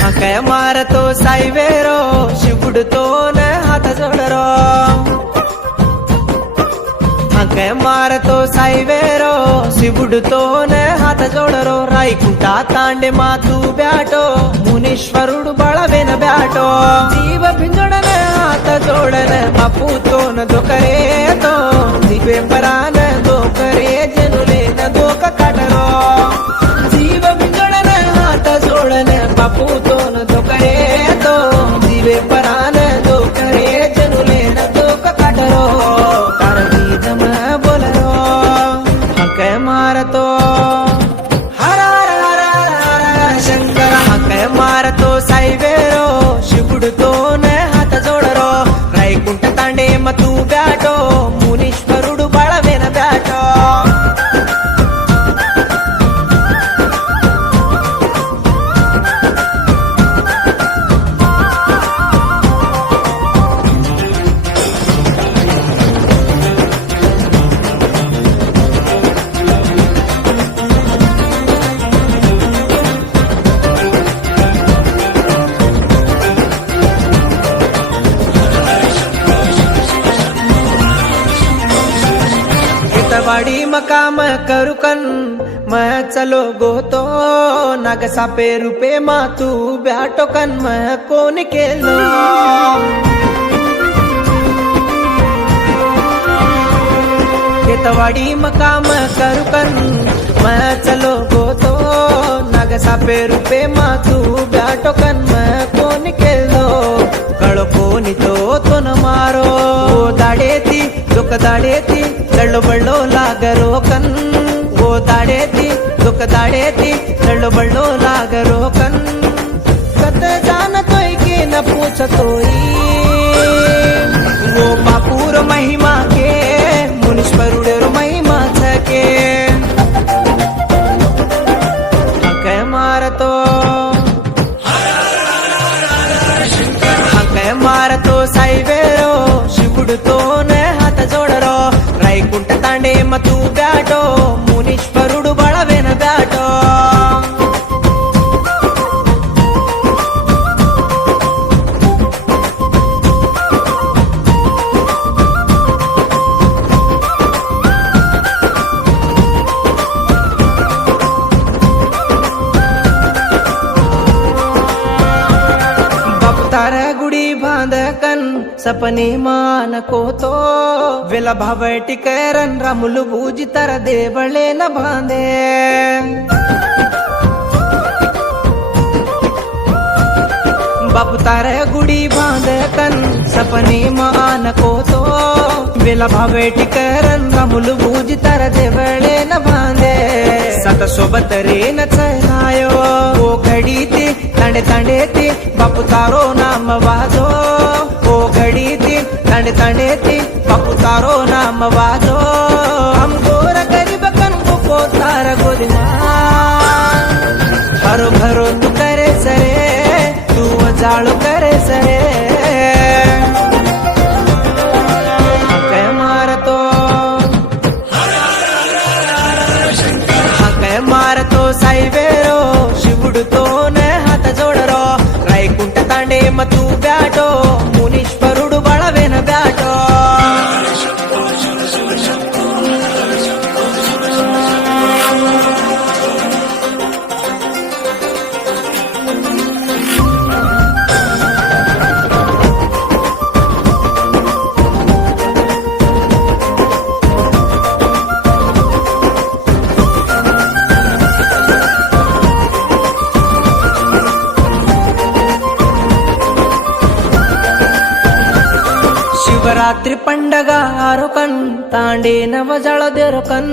हाकय मारतो साईवेरो शिवडतो न हात जोडरो हाकय मारतो साईवेरो शिवडतो न हात जोडरो राईकुंटा तांडे मातू ब्याटो मुनीश्वरुडु बळवेन ब्याटो जीव भिंजोडन हात जोडन बापू तो न दोकरे तो दिवे परान दोकरे जनुले न दोक काटरो जीव भिंजोडन हात जोडन बापू तो न दोकरे तो दिवे परान दोकरे जनुले न दोक काटरो कारवी जम बोलरो हकय मारतो हर हर हर हर हर शंकर हकय मारतो साईवेरो शिवडतो न हात जोडरो राईकुंट तांडे मतू ब्याटो मुनीश्वरुडु बळवेन ब्याटो वाडी मकाम करुकन मैं चलो गोतो नाग सापे रुपे मातू ब्याटोकन मैं कोन केलो केतवाडी मकाम करुकन मैं चलो गोतो नाग सापे रुपे मातू ब्याटोकन मैं कोन केलो कळो कोनी तो न मारो ओ दाडेती दुख दाडेती लळो बळो लागरो कन वो दाडेती दुख दाडेती लळो बळो लागरो कन कत जानतोय की न पूछतोय वो बापूर महिमा के मुनीश्वरुडेर महिमा छके हकय मारतो हकय मारतो साईवेरो शिवडतो न हात जोडरो राईकुंट तांडे मतू ब्याटो मुनीश्वरुडु बळवेन ब्याटो गुडी बांधकन सपने मान को तो वेला भावटी करन रामुलु बूजी तर देवळे न बांधे बापू तारे गुडी बांधकन सपने मान को तो वेला भावटी करन रामुलु बूजी तर देवळे न बांधे सत सोबत रे न चलायो ओ घडी ती तांडे तांडे ती बापू तारो नाम वाजो ओ घडी ती तांडे तांडे ती बापू तारो नाम वाजो हम गोर गरीब कन को तार गोदिमा भरो भरो तू करे सरे तू जाळो करे सरे हकय मारतो हकय मारतो साईवेरो शिवडतो न हात जोडरो राईकुंट तांडे मतू ब्याटो मुनीश्वरुडु बळवेन ब्याटो ಶಿವರಾತ್ರಿ ಪಂಡಗ ಆರೋಕನ್ ತಾಂಡೆ ನವಜಳ ದೇರಕನ್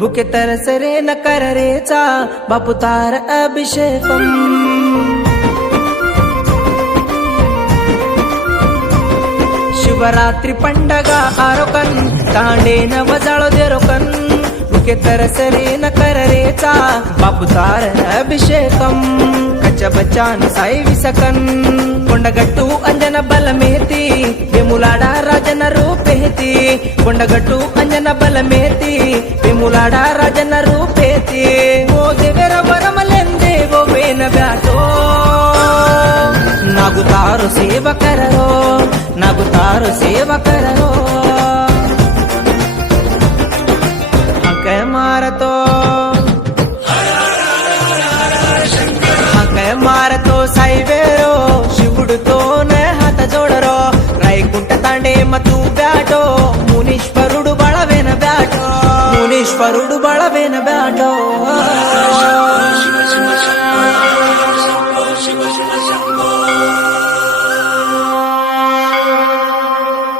ಬುಕೆ ತರಸರೆ ನ ಕರರೇಚಾ ಬಾಪು ತಾರ ಅಭಿಷೇಕಂ ಶಿವರಾತ್రి ಪಂಡಗ ಆರೋಕನ್ ತಾಂಡೆ ನವಜಳ ದೇರಕನ್ బుకే తరసరే న కరరేచా బాపు తార అభిషేకం కచ్చబచ్చాన్ సాయి విసకన్ కొండగట్టు అంజన బలమేతి వేములాడ రాజన రూపేతి కొండగట్టు అంజన బలమేతి వేములాడ రాజన రూపేతి ఓ దేవర వరమలెందే ఓ వేన బ్యాటో నాగుతారు సేవకరో నాగుతారు సేవకరో మారతో మారతో సైవేరో శివుడుతోనే హత జోడరో రైకుంట తాండే మతు బ్యాటో మునీశ్వరుడు బళవేన బ్యాటో మునీశ్వరుడు బళవేన బ్యాటో